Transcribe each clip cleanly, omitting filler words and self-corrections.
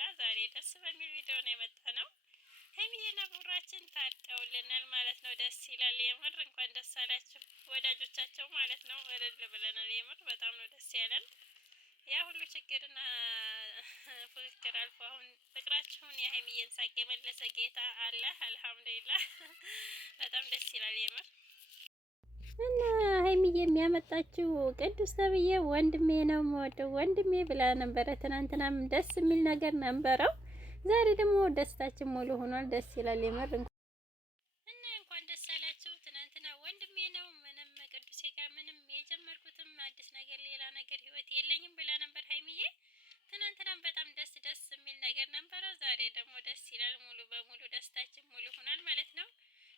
አልሐምዱሊላህ ዛሬ ደስ በሚል ቪዲዮ ነው የመጣ ነው። ሀይሚዬና ቡራችን ታርቀውልናል ማለት ነው። ደስ ይላል የምር። እንኳን ደስ አላችሁ ወዳጆቻቸው ማለት ነው። እልል ብለናል የምር በጣም ነው ደስ ያለን። ያ ሁሉ ችግርና ፉክክር አልፎ አሁን ፍቅራችሁን የሀይሚዬን ሳቅ የመለሰ ጌታ አለ። አልሐምዱሊላህ በጣም ደስ ይላል የምር። እና ሀይሚዬ የሚያመጣችው ቅዱስ ተብዬ ወንድሜ ነው የምወደው ወንድሜ ብላ ነበረ። ትናንትናም ደስ የሚል ነገር ነበረው። ዛሬ ደግሞ ደስታችን ሙሉ ሆኗል። ደስ ይላል የምር። እና እንኳን ደስ አላችሁ። ትናንትና ወንድሜ ነው ምንም ቅዱሴ ጋር ምንም የጀመርኩትም አዲስ ነገር ሌላ ነገር ህይወት የለኝም ብላ ነበር ሀይሚዬ። ትናንትናም በጣም ደስ የሚል ነገር ነበረው። ዛሬ ደግሞ ደስ ይላል። ሙሉ በሙሉ ደስታችን ሙሉ ሆኗል ማለት ነው።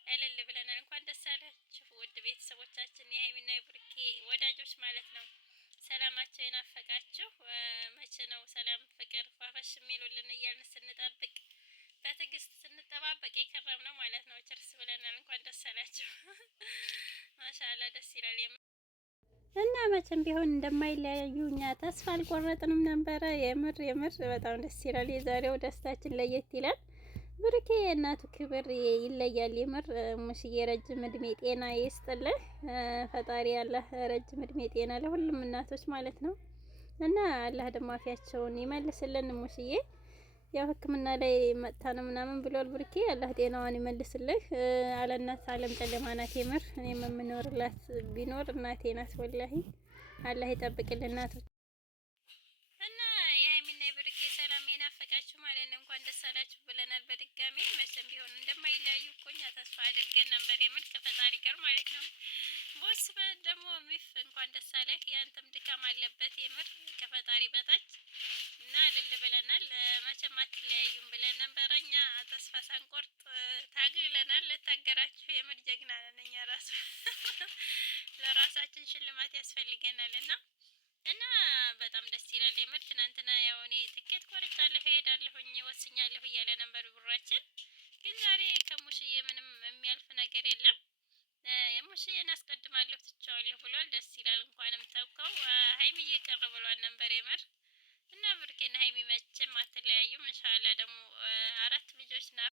እልል ብለናል። እንኳን ደስ አላችሁ ውድ ቤተሰቦቻችን፣ የሀይሚና የብሩኬ ወዳጆች ማለት ነው። ሰላማቸው የናፈቃችሁ መቼ ነው ሰላም ፍቅር ፏፈሽ የሚሉልን እያልን ስንጠብቅ በትዕግስት ስንጠባበቅ የከረም ነው ማለት ነው። ችርስ ብለናል። እንኳን ደስ አላችሁ። ማሻአላ ደስ ይላል እና መቼም ቢሆን እንደማይለያዩ እኛ ተስፋ አልቆረጥንም ነበረ። የምር በጣም ደስ ይላል። የዛሬው ደስታችን ለየት ይላል። ብሩኬ የእናቱ ክብር ይለያል የምር። ሙሽዬ ረጅም እድሜ ጤና ይስጥልህ ፈጣሪ። ያለህ ረጅም እድሜ ጤና ለሁሉም እናቶች ማለት ነው። እና አላህ ደግሞ አፊያቸውን ይመልስልን። ሙሽዬ ያው ሕክምና ላይ መጥታ ነው ምናምን ብሏል ብሩኬ። አላህ ጤናዋን ይመልስልህ። አለ እናት አለም ጨለማ ናት የምር። እኔም የምኖርላት ቢኖር እናቴ ናት ወላሂ። አላህ ይጠብቅልን እናቶች። እና የሀይሚና የብሩኬ ሰላም የናፈቃችሁ ማለት ነው። እንኳን ደስ አላችሁ ብለናል በድጋሚ። መቼም ቢሆን እንደማይለያዩ እኮ እኛ ተስፋ አድርገን ነበር የምር ከፈጣሪ ጋር ማለት ነው። ቦስ ደግሞ ሚፍ እንኳን ደስ አለህ። ያንተም ድካም አለበት የምር ከፈጣሪ በታች እና እልል ብለናል። መቼም አትለያዩም ብለን ነበረ እኛ ተስፋ ሳንቆርጥ ታግለናል። ለታገራችሁ የምር ጀግና ነን እኛ ራሱ ለራሳችን ሽልማት ያስፈልገናል። እና በጣም ደስ ይላል የምር። ትናንትና ያው እኔ ትኬት ቆርጫለሁ እሄዳለሁኝ ወስኛለሁ እያለ ነበር ብራችን። ግን ዛሬ ከሙሽዬ ምንም የሚያልፍ ነገር የለም። ሙሽዬን አስቀድማለሁ ትቼዋለሁ ብሏል። ደስ ይላል። እንኳንም ተውከው። ሀይሚዬ ቅር ብሏል ነበር የምር። እና ብሩኬና ሀይሚ መቼም አትለያዩም። እንሻላ ደግሞ 4 ልጆች ና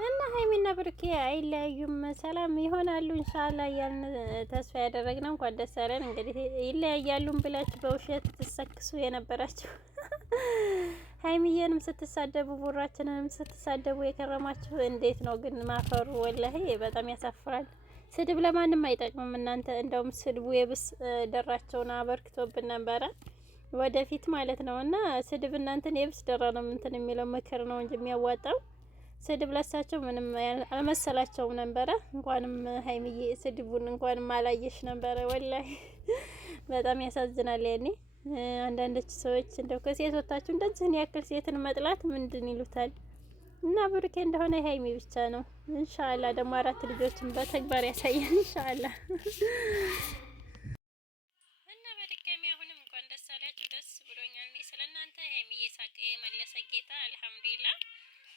እና ሀይሚና ብሩኬ አይለያዩም፣ ሰላም ይሆናሉ እንሻላ እያልን ተስፋ ያደረግነው። እንኳን ደስ ያለን። እንግዲህ ይለያያሉም ብላችሁ በውሸት ትሰክሱ የነበራችሁ ሀይሚዬንም ስትሳደቡ ቡራችንንም ስትሳደቡ የከረማችሁ እንዴት ነው ግን ማፈሩ? ወላሂ በጣም ያሳፍራል። ስድብ ለማንም አይጠቅምም። እናንተ እንደውም ስድቡ የብስ ደራቸውን አበርክቶብን ነበረ ወደፊት ማለት ነው። እና ስድብ እናንተን የብስ ደራ ነው እንትን የሚለው ምክር ነው እንጂ የሚያዋጣው ስድብ ለሳቸው ምንም አልመሰላቸውም ነበረ። እንኳንም ሀይሚዬ ስድቡን እንኳንም አላየሽ ነበረ ወላሂ በጣም ያሳዝናል። ያኔ አንዳንዶች ሰዎች እንደው ከሴት ወታችሁ እንደዚህን ያክል ሴትን መጥላት ምንድን ይሉታል? እና ብሩኬ እንደሆነ ሀይሚ ብቻ ነው። ኢንሻአላህ ደግሞ 4 ልጆችን በተግባር ያሳያል ኢንሻአላህ። እና በድጋሚ አሁንም እንኳን ደስ አላችሁ። ደስ ብሎኛል እኔ ስለናንተ። ሀይሚዬ ሳቅ የመለሰ ጌታ አልሐምዱሊላህ።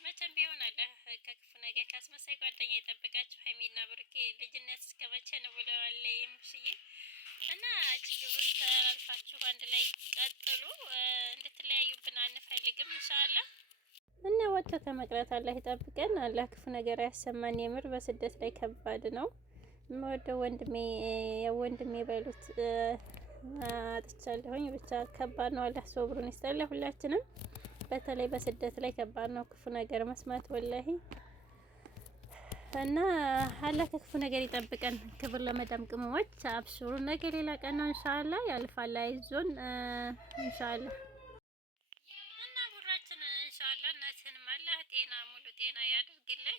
መቼም ቢሆን አለ ከክፉ ነገር ካስመሳይ ጓደኛ የጠበቃችሁ። ሀይሚና ብሩኬ ልጅነት እስከ መቼ ነው ብለዋል ሙሽዬ። እና ችግሩን ተላልፋችሁ አንድ ላይ ቀጥሉ። እንድትለያዩብን አንፈልግም ኢንሻአላህ። እና ወጥቶ ከመቅረት አላህ ይጠብቀን። አላህ ክፉ ነገር ያሰማን። የምር በስደት ላይ ከባድ ነው። የምወደው ወንድሜ በሉት አጥቻለሁኝ። ብቻ ከባድ ነው። አላህ ሶብሩን ይስጠን ሁላችንም። በተለይ በስደት ላይ ከባድ ነው ክፉ ነገር መስማት ወላሂ። እና አላህ ከክፉ ነገር ይጠብቀን። ክብር ለመዳም ቅመሞች። አብሽሩ፣ ነገ ሌላ ቀን ነው ኢንሻአላህ። ያልፋል፣ አይዞን ኢንሻአላህ። እና ቡራችን ኢንሻአላህ እናትህንም አላህ ጤና ሙሉ ጤና ያድርግልህ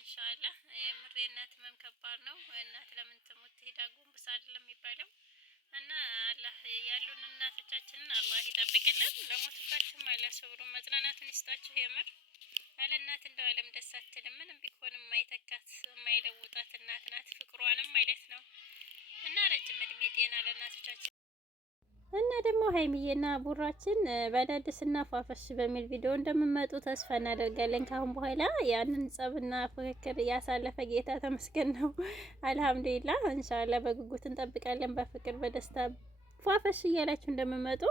ኢንሻአላህ። የምር የእናት ህመም ከባድ ነው። እናት ለምን ትሙት ሄዳ ጎንብሳ አይደለም የሚባለው። እና አላህ ያሉን እናቶቻችንን አላህ ይጠብቅልን። ለሞቱባችሁም አላህ ሰብሩን መጽናናቱን ይስጣችሁ። የምር ያለ እናት እንደው ዓለም ደስ አትልም። ምንም ቢሆን የማይተካት የማይለውጣት እናት ናት፣ ፍቅሯንም ማለት ነው። እና ረጅም እድሜ ጤና ለእናቶቻችን። እና ደግሞ ሀይሚዬና ቡራችን በአዳዲስና ፏፈሽ በሚል ቪዲዮ እንደምመጡ ተስፋ እናደርጋለን። ካሁን በኋላ ያንን ጸብና ፍክክር ያሳለፈ ጌታ ተመስገን ነው። አልሐምዱሊላህ ኢንሻአላህ በጉጉት እንጠብቃለን። በፍቅር በደስታ ፏፈሽ እያላችሁ እንደምመጡ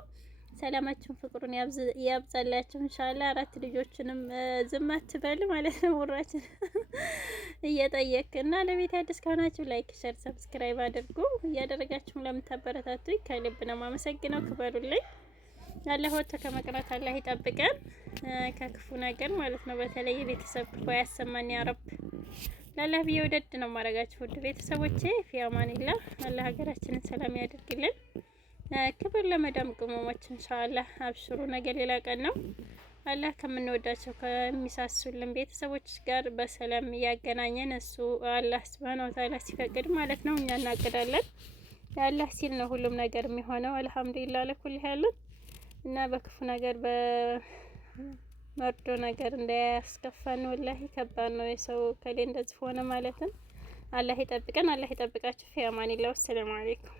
ሰላማችሁን ፍቅሩን ያብዛላችሁ። ኢንሻአላህ 4 ልጆችንም ዝም አትበሉ ማለት ነው። ወራችን እየጠየክ እና ለቤት አዲስ ከሆናችሁ ላይክ፣ ሼር፣ ሰብስክራይብ አድርጉ። እያደረጋችሁም ለምታበረታቱኝ ከልብ ነው ማመሰግነው። ክበሩልኝ። አላህ ወጥቶ ከመቅረት አላህ ይጠብቀን ከክፉ ነገር ማለት ነው። በተለይ የቤተሰብ ክፉ ያሰማን ያ ረብ። ለአላህ ብዬ ወደድ ነው ማረጋችሁ ውድ ቤተሰቦቼ። ፊያማኒላህ አላህ ሀገራችንን ሰላም ያደርግልን። ክብር ለመዳም ቅመሞች ኢንሻአላህ አብሽሩ። ነገ ሌላ ቀን ነው። አላህ ከምንወዳቸው ከሚሳሱልን ቤተሰቦች ጋር በሰላም እያገናኘን እሱ አላህ ሱብሃነሁ ወተዓላ ሲፈቅድ ማለት ነው። እኛ እናቅዳለን። አላህ ሲል ነው ሁሉም ነገር የሚሆነው። አልሐምዱሊላህ ለኩል ያሉን እና በክፉ ነገር በመርዶ ነገር እንዳያስከፋን። ወላሂ ከባድ ነው። የሰው ከሌ እንደዚህ ሆነ ማለትም አላህ ይጠብቀን። አላህ ይጠብቃችሁ። ፊ አማኒላህ። ወሰላሙ አለይኩም